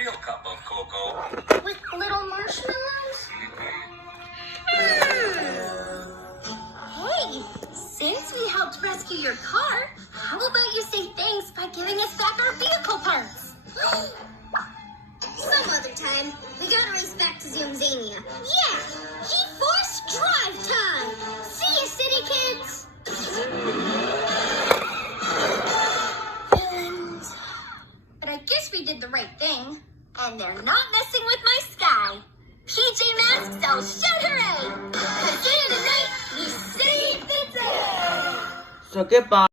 real cup of cocoa. With little marshmallows? Hey, since we helped rescue your car, how about you say thanks by giving us back our vehicle parts? Some other time. We gotta race back to Zoomzania. Yeah! G-Force drive time! See ya, city kids! But I guess we did the right thing. And they're not messing with my sky. PJ Masks, I'll shout hooray! Cause day and night, we save the day! So goodbye.